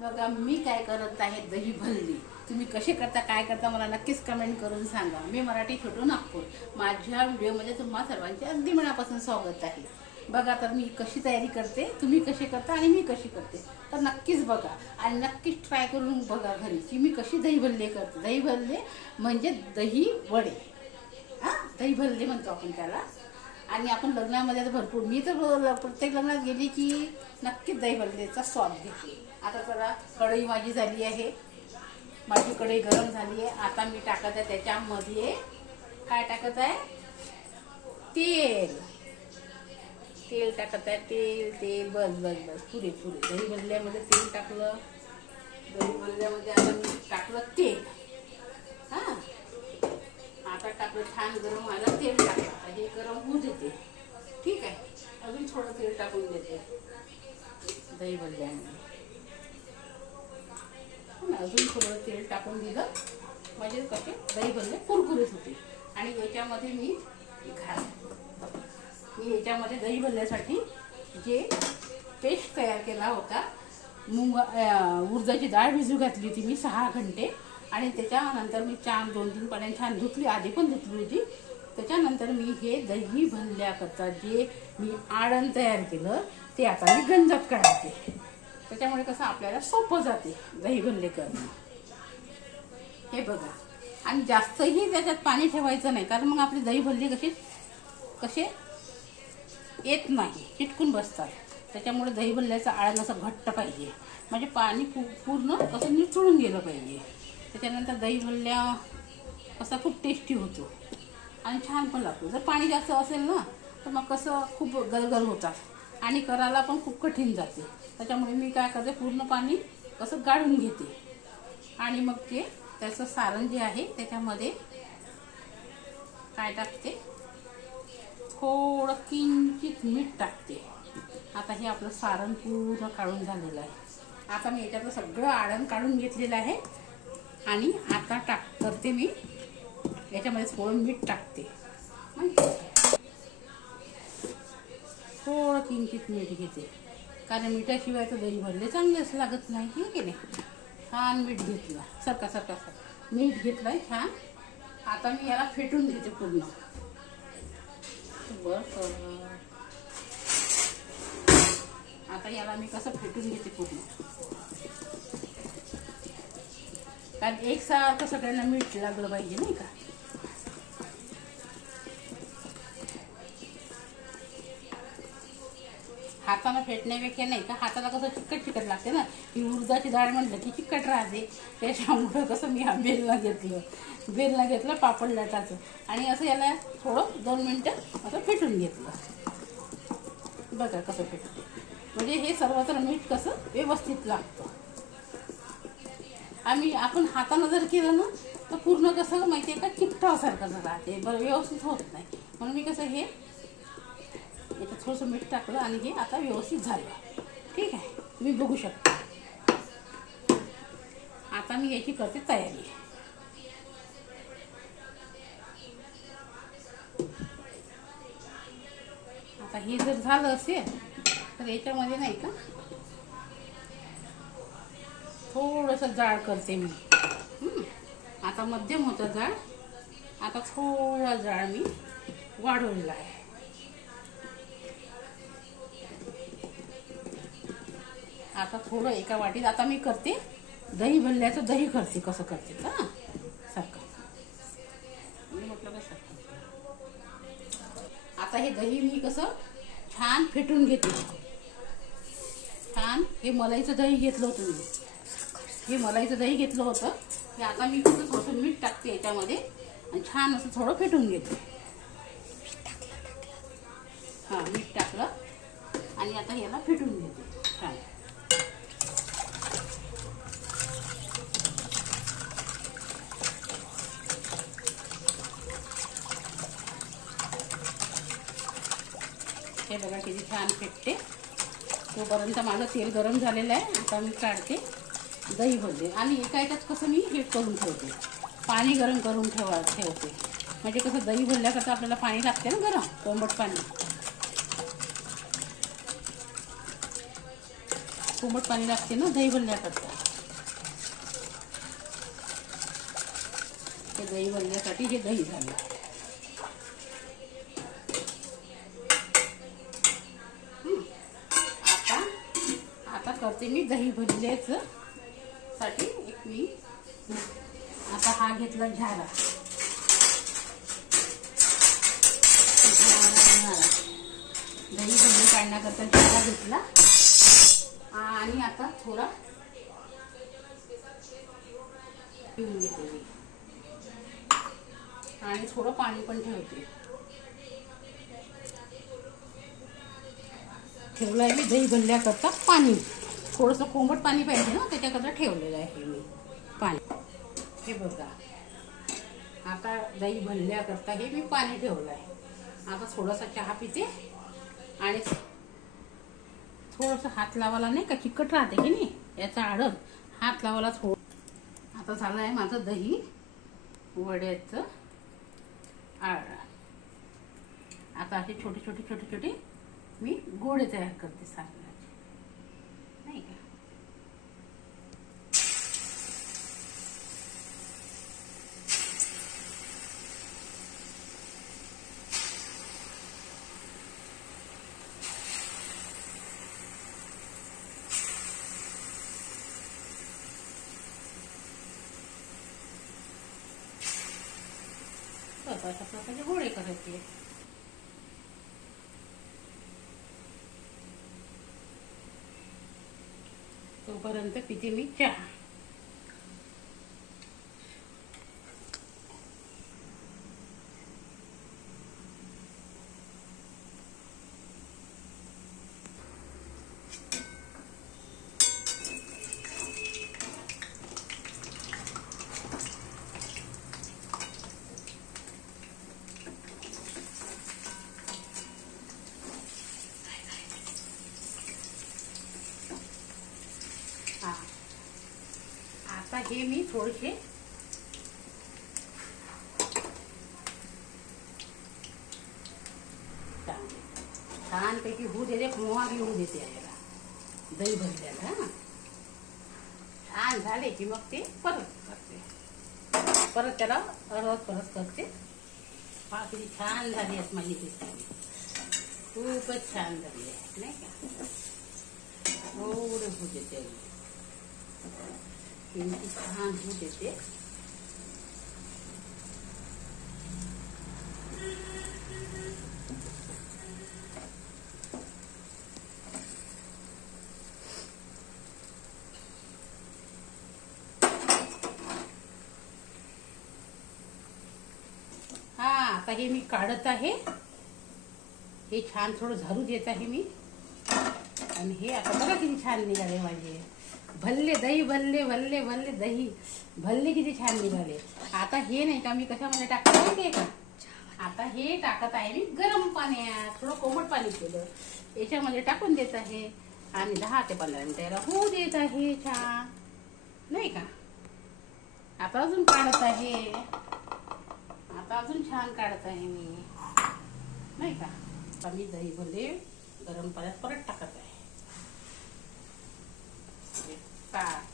बघा मी काय करत आहे, दही भल्ली. तुम्ही कसे करता, काय करता मला नक्कीच कमेंट करून सांगा. मी मराठी छोटू नागपूर. माझ्या व्हिडिओमध्ये तुम्हा सर्वांचे अगदी मनापासून स्वागत आहे. बघा तर मी कशी तयारी करते, तुम्ही कशी करता आणि मी कशी करते, तर नक्कीच बघा आणि नक्कीच ट्राय करून बघा घरी की मी कशी दही भल्ले करते. दही भल्ले म्हणजे दही वडे, हां दही भल्ले म्हणतो आपण त्याला. आणि आपण लग्नामध्ये तर भरपूर, मी तर प्रत्येक लग्नात गेली की नक्कीच दही भल्लेचा स्वाद घेते. आता चला, कढई माझी झाली आहे, माझी कढई गरम झाली आहे. आता मी टाकत आहे त्याच्यामध्ये, काय टाकत आहे, तेल. तेल टाकत आहे, तेल बस बस बस पुरे दही भल्ल्यामध्ये तेल टाकलं. दही भल्ल्यामध्ये आता मी टाकलं तेल. हां आता टाकलं, छान गरम व्हायला तेल टाकलं. हे गरम होऊ देते, ठीक आहे. अजून थोडं तेल टाकून देते दही भल्ल्यामध्ये. अजून थोडं तेल टाकून दिलं म्हणजे कसे दही भल्ले कुरकुरीत होते. आणि याच्यामध्ये मी याच्यामध्ये दही भल्ल्यासाठी जे पेस्ट तयार केला होता, उडदाची डाळ भिजू घातली होती मी 6 घंटे. आणि त्याच्यानंतर मी 2-3 पाण्याने छान धुतली, आधी पण धुतली होती. त्याच्यानंतर मी हे दही भल्ल्याकरता जे मी आडण तयार केलं ते आता मी गंजात काढते. त्याच्यामुळे कसं आपल्याला सोपं जाते दही भल्ले करणं. हे बघा, आणि जास्तही त्याच्यात पाणी ठेवायचं नाही, कारण मग आपली दही भल्ले कसे येत नाही, चिटकून बसतात. त्याच्यामुळे दही भल्ल्याचं आळण असं घट्ट पाहिजे, म्हणजे पाणी पूर्ण कसं निचळून गेलं पाहिजे. त्याच्यानंतर दही भल्ल्या असा खूप टेस्टी होतो आणि छान पण लागतो. जर पाणी जास्त असेल ना तर मग कसं खूप गलगल होतात आणि करायला पण खूप कठीण जाते. त्याच्यामुळे मी काय करते, पूर्ण पाणी कसं गाळून घेते आणि मग ते त्याचं सारण जे आहे त्याच्यामध्ये काय टाकते, थोडं किंचित मीठ टाकते. आता हे आपलं सारण पूर्ण काढून झालेलं आहे. आता मी याच्यातलं सगळं आडण काढून घेतलेलं आहे आणि आता करते मी याच्यामध्ये थोडं मीठ टाकते. थोडं किंचित मीठ घेते, कारण मिठाशिवाय तर दही भल्ले चांगलेच लागत नाही, हे की नाही. छान मीठ घेतलं, सरका मीठ घेतलंय छान. आता मी याला फेटून घेते पूर्ण. आता याला मी कसं फेटून घेते पूर्ण, कारण एकसारखं सगळ्यांना मीठ लागलं पाहिजे, नाही का. हातानं फेटण्यापेक्षा नाही का, हाताला कसं चिकट लागते ना, ही उडदाची डाळ म्हटलं की चिकट राहते. त्याच्यामुळं कसं मी हा बेलनं घेतलं पापड लाटाचं आणि असं याला थोडं 2 मिनटं असं फेटून घेतलं. बघा कसं फेटते, म्हणजे हे सर्वत्र मीठ कसं व्यवस्थित लागतं. आपण हातानं जर केलं ना तर पूर्ण कसं माहिती आहे का, चिकटासारखं राहते, बरं व्यवस्थित होत नाही. म्हणून मी कसं हे याच्यात थोडंसं मीठ टाकलं आणि हे आता व्यवस्थित झालं, ठीक आहे. तुम्ही बघू शकता. आता मी याची करते तयारी. आता हे जर झालं असेल तर याच्यामध्ये नाही का थोडंसं जाळ करते मी. आता मध्यम होतं जाळ, आता थोडा जाळ मी वाढवलेला आहे. आता थोडं एका वाटीत आता मी करते दही भल्ल्याचं, दही करते कसं करते का, सारखं मी म्हटलं कसं. आता हे दही मी कसं छान फेटून घेते. छान हे मलाईचं दही घेतलं होतं मी, हे आता मी कसं थोडंसं मीठ टाकते याच्यामध्ये आणि छान असं थोडं फेटून घेते. हां मीठ टाकलं आणि आता याला फेटून घेते छान. हे बघा किती छान फेटते. तोपर्यंत माझं तेल गरम झालेलं आहे. आता मी काढते दही भल्ले आणि एका याच्यात कसं मी हे करून ठेवते, पाणी गरम करून ठेवते. म्हणजे कसं दही भल्ल्याकरता आपल्याला पाणी लागते ना, गरम कोंबट पाणी. कोमट पाणी लागते ना दही भरण्याकरता. हे दही भरण्यासाठी हे दही झालं. आता करते मी दही भरल्याच साठी एक मी आता हा घेतला झारा. दही भरणी काढण्याकरता झारा घेतला आणि आता थोडा पिऊन घेते मी आणि थोडं पाणी पण ठेवते. ठेवलं आहे मी दही भरल्याकरता पाणी. थोडंसं कोमट पाणी पाहिजे ना त्याच्याकरता ठेवलेलं आहे मी पाणी. हे बघा आता दही भरल्याकरता हे मी पाणी ठेवलं आहे. आता थोडासा चहा पिते आणि थोडंसं हात लावायला नाही का चिकट राहते की नाही याचा आडत हात लावायला थोडं. आता झालं आहे माझं दही वड्याचं आड. आता असे छोटे छोटे छोटे छोटे मी गोळे तयार करते सारणाचे नाही का. अशा प्रकारे गोळे करायचे. तोपर्यंत पिते मी चहा. आता हे मी थोडेसे छानपैकी होऊ देते. मोहा घेऊ देते याला दही भरल्याला. छान झाले की मग ते परत करते. परत त्याला परत करते. पहा किती छान झाली आहेत माझी रेसिपी. खूपच छान झाली आहे नाही का. एवढे होऊ देते छान होऊ देते. आता हे मी काढत आहे. हे छान थोडं झारू देत आहे मी. आणि हे आता बघा किती छान निघाले माझे भल्ले दही. भल्ले भल्ले भल्ले दही भल्ले किती छान निघाले. आता हे नाही का मी कशामध्ये टाकते माहितीये का. आता हे टाकत आहे मी गरम पाण्यात. थोडं कोमट पाणी केलं याच्यामध्ये टाकून देत आहे आणि 10 ते 15 मिनिटं याला होऊ देत आहे छान नाही का. आता अजून काढत आहे. आता अजून छान काढत आहे मी नाही का. आता मी दही भल्ले गरम पाण्यात परत टाकत आहे.